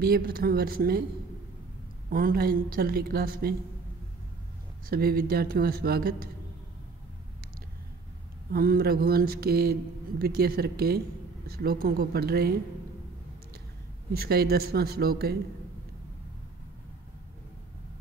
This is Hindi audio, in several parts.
बीए प्रथम वर्ष में ऑनलाइन चल रही क्लास में सभी विद्यार्थियों का स्वागत। हम रघुवंश के द्वितीय सर्ग के श्लोकों को पढ़ रहे हैं। इसका ये 10वां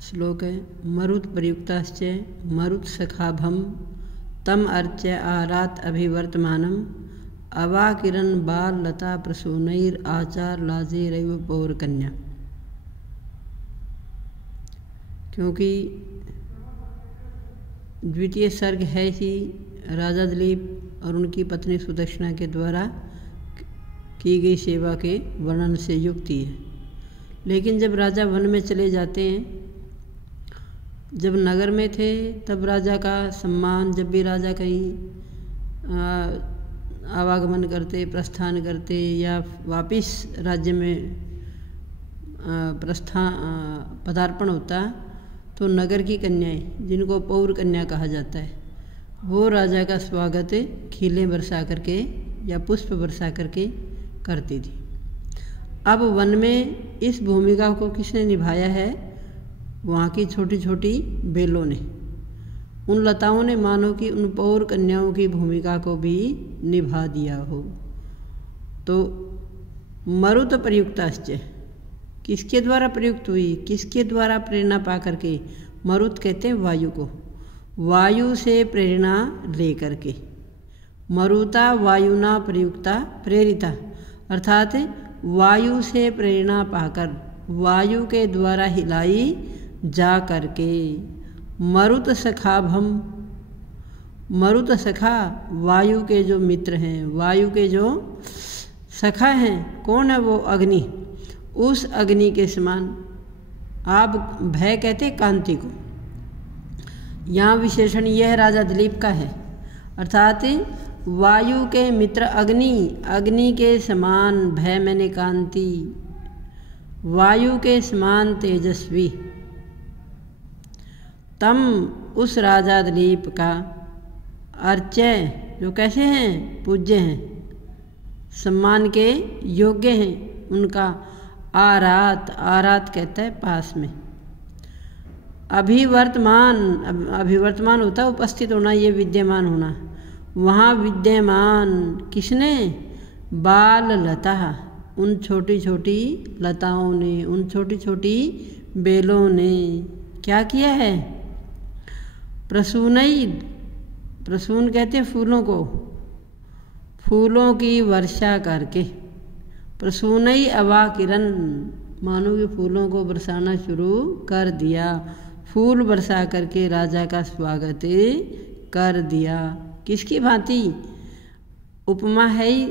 श्लोक है मरुत प्रयुक्ताश्च मरुत सखाभम तम अर्च्य आरात अभिवर्तमानम अवाकिरण बाल लता प्रसूनैर आचार लाजेरैव पौरकन्या। क्योंकि द्वितीय सर्ग है ही राजा दिलीप और उनकी पत्नी सुदक्षिणा के द्वारा की गई सेवा के वर्णन से युक्त ही है। लेकिन जब राजा वन में चले जाते हैं, जब नगर में थे तब राजा का सम्मान, जब भी राजा कहीं आवागमन करते, प्रस्थान करते या वापिस राज्य में पदार्पण होता, तो नगर की कन्याएं, जिनको पौर कन्या कहा जाता है, वो राजा का स्वागत खीलें बरसा करके या पुष्प बरसा करके करती थी। अब वन में इस भूमिका को किसने निभाया है? वहाँ की छोटी छोटी बेलों ने, उन लताओं ने मानो कि उन पौर कन्याओं की भूमिका को भी निभा दिया हो। तो मरुत प्रयुक्ताश्च किसके द्वारा प्रयुक्त हुई, किसके द्वारा प्रेरणा पा करके? मरुत कहते हैं वायु को, वायु से प्रेरणा ले करके। मरुता वायुना प्रयुक्ता प्रेरिता, अर्थात वायु से प्रेरणा पाकर, वायु के द्वारा हिलाई जा करके। मरुत सखाभम, मरुत सखा वायु के जो मित्र हैं, वायु के जो सखा हैं, कौन है वो? अग्नि। उस अग्नि के समान। आप भय कहते कांति को, यहाँ विशेषण यह राजा दिलीप का है, अर्थात वायु के मित्र अग्नि, अग्नि के समान भय मैंने कांति, वायु के समान तेजस्वी। तम उस राजा दिलीप का अर्च्य, जो कैसे हैं? पूज्य हैं, सम्मान के योग्य हैं, उनका आरात, आरात कहता है पास में। अभिवर्तमान, अभिवर्तमान होता है उपस्थित होना, ये विद्यमान होना। वहाँ विद्यमान किसने? बाल लता, उन छोटी छोटी लताओं ने, उन छोटी छोटी बेलों ने क्या किया है? प्रसूनई, प्रसून कहते हैं फूलों को, फूलों की वर्षा करके। प्रसूनई अवाकिरण, मानो कि फूलों को बरसाना शुरू कर दिया, फूल बरसा करके राजा का स्वागत कर दिया। किसकी भांति? उपमा है ही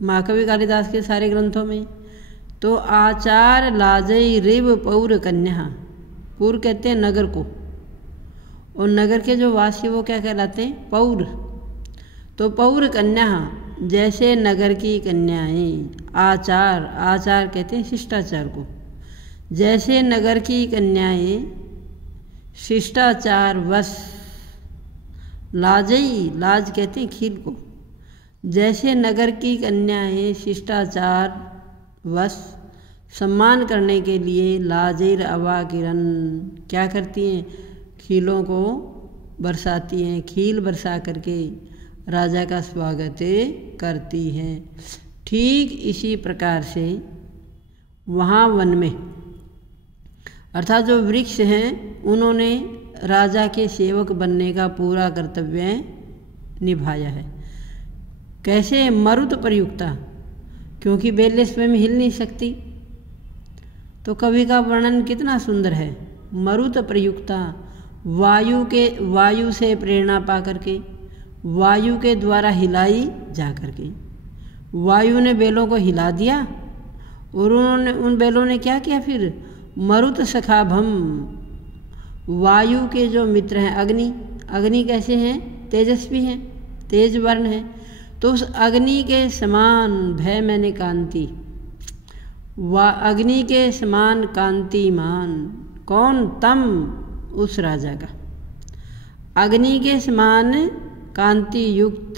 महाकवि कालिदास के सारे ग्रंथों में। तो आचार लाजई रिव पौर कन्या, पूर कहते हैं नगर को, और नगर के जो वासी वो क्या कहलाते हैं? पौर। तो पौर कन्या जैसे नगर की कन्याएं, आचार, आचार कहते हैं शिष्टाचार को, जैसे नगर की कन्याएं शिष्टाचार वश, लाजई, लाज कहते हैं खील को, जैसे नगर की कन्याएं शिष्टाचार वश सम्मान करने के लिए लाजेर अवाकिरण क्या करती हैं? खीलों को बरसाती हैं, खील बरसा करके राजा का स्वागत करती हैं। ठीक इसी प्रकार से वहाँ वन में, अर्थात जो वृक्ष हैं, उन्होंने राजा के सेवक बनने का पूरा कर्तव्य निभाया है। कैसे? मरुत प्रयुक्ता, क्योंकि बेलें स्वयं हिल नहीं सकती। तो कवि का वर्णन कितना सुंदर है। मरुत प्रयुक्ता, वायु से प्रेरणा पा करके, वायु के द्वारा हिलाई जा करके। वायु ने बेलों को हिला दिया और उन्होंने, उन बेलों ने क्या किया फिर? मरुत सखाभम, वायु के जो मित्र हैं अग्नि, अग्नि कैसे हैं? तेजस्वी हैं, तेज वर्ण हैं। तो उस अग्नि के समान भय मैंने कांति, अग्नि के समान कांतिमान। कौन? तम उस राजा का, अग्नि के समान कांति युक्त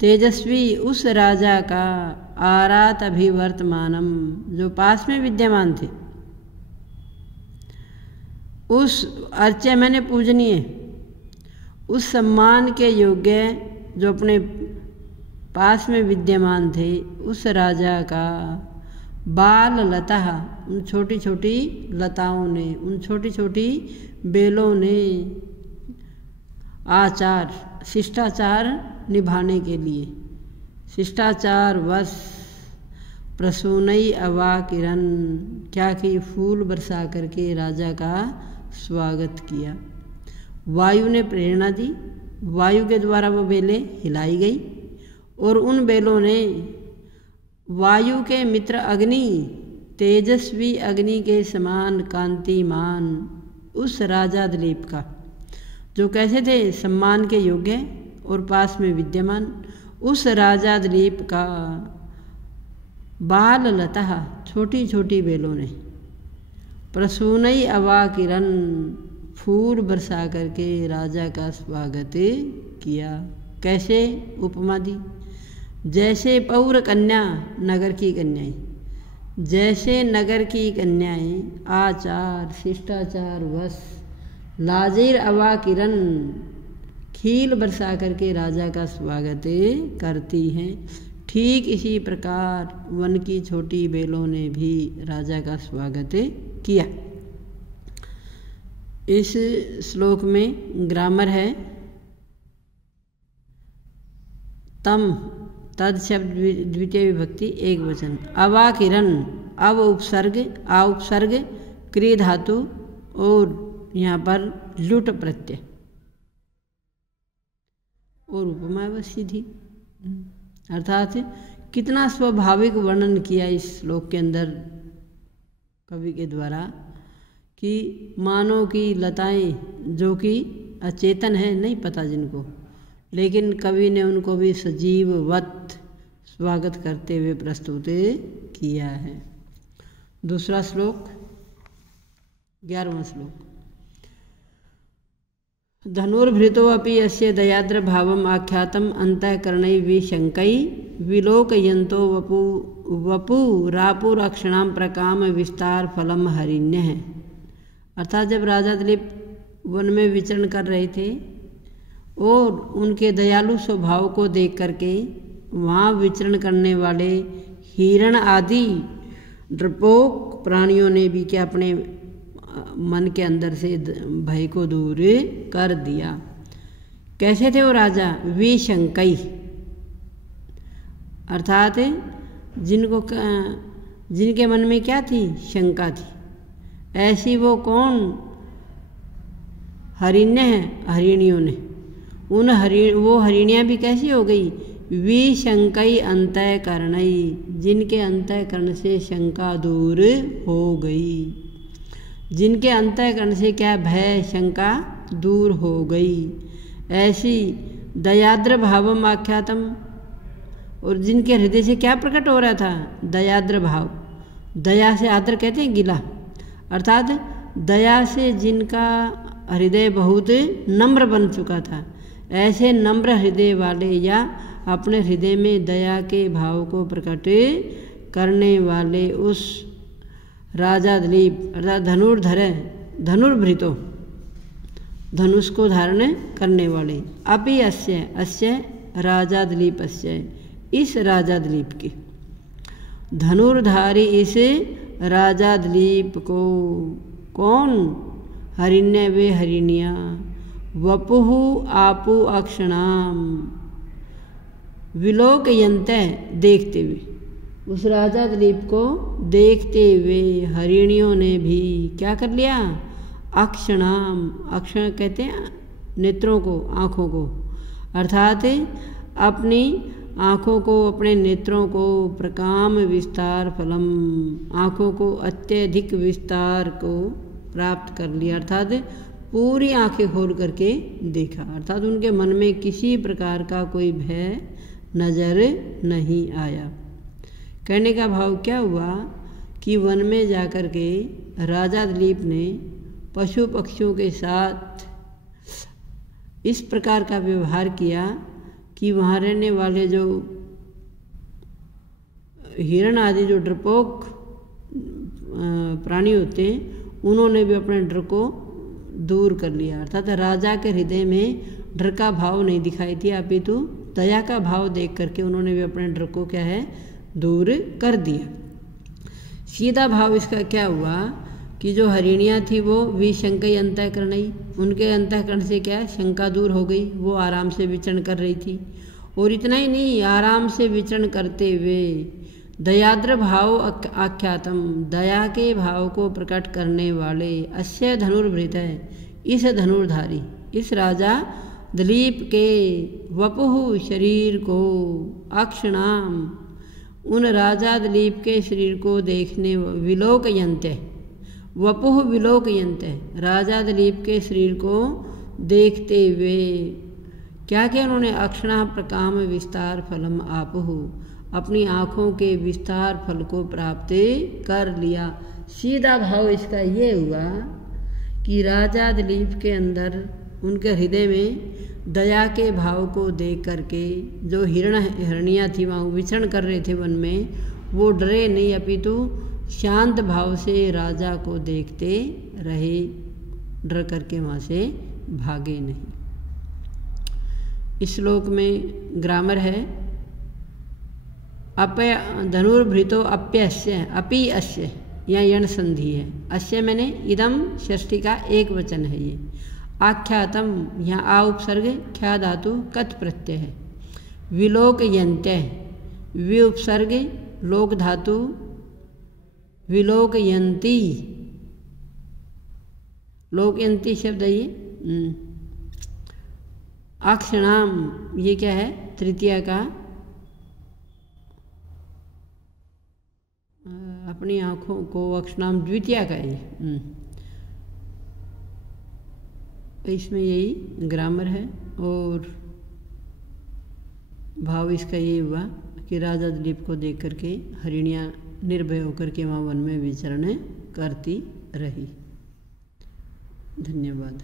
तेजस्वी उस राजा का आरात अभिवर्तमानम, जो पास में विद्यमान थे, उस अर्च्य मैंने पूजनीय, उस सम्मान के योग्य जो अपने पास में विद्यमान थे, उस राजा का बाल लता, उन छोटी छोटी लताओं ने, उन छोटी छोटी बेलों ने आचार, शिष्टाचार निभाने के लिए, शिष्टाचार वश प्रसूनई अवाकिरन, क्या कि फूल बरसा करके राजा का स्वागत किया। वायु ने प्रेरणा दी, वायु के द्वारा वो बेलें हिलाई गई और उन बेलों ने वायु के मित्र अग्नि, तेजस्वी अग्नि के समान कांतिमान उस राजा दिलीप का, जो कैसे थे, सम्मान के योग्य और पास में विद्यमान, उस राजा दिलीप का बाल लता, छोटी छोटी बेलों ने प्रसूनई अवाकिरन, फूल बरसा करके राजा का स्वागत किया। कैसे? उपमा दी, जैसे पौर कन्या, नगर की कन्याएं, जैसे नगर की कन्याएं आचार शिष्टाचार वश लाजिर अवाकिरन, खील बरसा करके राजा का स्वागत करती हैं, ठीक इसी प्रकार वन की छोटी बेलों ने भी राजा का स्वागत किया। इस श्लोक में ग्रामर है तम, तद शब्द द्वितीय विभक्ति एक वचन, अवाकिरन, अव उपसर्ग, आ उपसर्ग, क्रिय धातु और यहाँ पर लुट प्रत्यय और उपमा व सीधी, अर्थात कितना स्वाभाविक वर्णन किया इस श्लोक के अंदर कवि के द्वारा कि मानव की लताएं जो कि अचेतन है, नहीं पता जिनको, लेकिन कवि ने उनको भी सजीववत स्वागत करते हुए प्रस्तुत किया है। दूसरा श्लोक 11वां श्लोक, धनुर्भृतो अपि यस्य दयाद्र भावम आख्यातम अंतःकरणै विशंकै विलोकयन्तो वपु रापुरक्षणाम प्रकाम विस्तार फलम हरिण्य है। अर्थात जब राजा दिलीप वन में विचरण कर रहे थे और उनके दयालु स्वभाव को देख करके वहाँ विचरण करने वाले हिरण आदि डरपोक प्राणियों ने भी क्या अपने मन के अंदर से भय को दूर कर दिया। कैसे थे वो राजा? विशंकई, अर्थात जिनके मन में क्या थी? शंका थी। ऐसी वो कौन? हरिण्य है, हरिणियों ने, वो हरिणियाँ भी कैसी हो गई? विशंकई अंतःकरणई, जिनके अंतःकरण से शंका दूर हो गई, जिनके अंतःकरण से क्या? भय शंका दूर हो गई। ऐसी दयाद्र भावम आख्यातम, और जिनके हृदय से क्या प्रकट हो रहा था? दयाद्र भाव। दया से आद्र कहते हैं गिला, अर्थात दया से जिनका हृदय बहुत नम्र बन चुका था, ऐसे नम्र हृदय वाले या अपने हृदय में दया के भाव को प्रकट करने वाले उस राजा दिलीप, अर्थात धनुर्धर, धनुर्भृतो, धनुष को धारण करने वाले, अपि अस्य राजा दिलीप, इस राजा दिलीप के, धनुर्धारी इस राजा दिलीप को कौन? हरिण्य, वे हरिणियाँ, वपुहु आपु अक्षणाम, विलोकयन्त, देखते हुए, उस राजा दिलीप को देखते हुए हरिणियों ने भी क्या कर लिया? अक्षणाम, अक्षण कहते हैं नेत्रों को, आँखों को, अर्थात अपनी आँखों को, अपने नेत्रों को प्रकाम विस्तार फलम, आँखों को अत्यधिक विस्तार को प्राप्त कर लिया, अर्थात पूरी आँखें खोल करके देखा, अर्थात उनके मन में किसी प्रकार का कोई भय नजर नहीं आया। कहने का भाव क्या हुआ कि वन में जाकर के राजा दिलीप ने पशु पक्षियों के साथ इस प्रकार का व्यवहार किया कि वहाँ रहने वाले जो हिरण आदि जो डरपोक प्राणी होते हैं उन्होंने भी अपने डर को दूर कर लिया, अर्थात राजा के हृदय में डर का भाव नहीं दिखाई दिया, अपितु दया का भाव देख करके उन्होंने भी अपने डर को क्या है दूर कर दिया। सीधा भाव इसका क्या हुआ कि जो हरिणियाँ थी वो विशंकई अंतःकरणई, उनके अंतःकरण से क्या है शंका दूर हो गई, वो आराम से विचरण कर रही थी। और इतना ही नहीं, आराम से विचरण करते हुए दयाद्र भाव आख्यातम, दया के भाव को प्रकट करने वाले अस्य धनुर्भृत है, इस धनुर्धारी इस राजा दिलीप के वपुः शरीर को अक्षणाम, उन राजा दिलीप के शरीर को देखने विलोकयन्ते, वपुः विलोकयन्ते, राजा दिलीप के शरीर को देखते हुए क्या क्या उन्होंने अक्षणा प्रकाम विस्तार फलम आपुः, अपनी आँखों के विस्तार फल को प्राप्त कर लिया। सीधा भाव इसका ये हुआ कि राजा दिलीप के अंदर उनके हृदय में दया के भाव को देख करके जो हिरणियाँ थी वहाँ विचरण कर रहे थे वन में, वो डरे नहीं, अपितु शांत भाव से राजा को देखते रहे, डर करके वहाँ से भागे नहीं। इस श्लोक में ग्रामर है अपय धनुर्भृतो अप्यस्य, अपि अस्य, यहाँ यण संधि है, अस्य मैंने इदम षष्ठी का एक वचन है ये। आख्यातम, यहाँ आ उपसर्ग, ख्या धातु कत प्रत्यय है। विलोकयन्ते, वि उपसर्ग लोक धातु विलोकयन्ती, लोकयन्ती शब्द है ये। अक्षणाम ये क्या है तृतीया का, अपनी आँखों को, अक्षणाम द्वितीया का ये, इसमें यही ग्रामर है। और भाव इसका ये हुआ कि राजा दिलीप को देख करके हरिणियाँ निर्भय होकर के वहाँ वन में विचरण करती रही। धन्यवाद।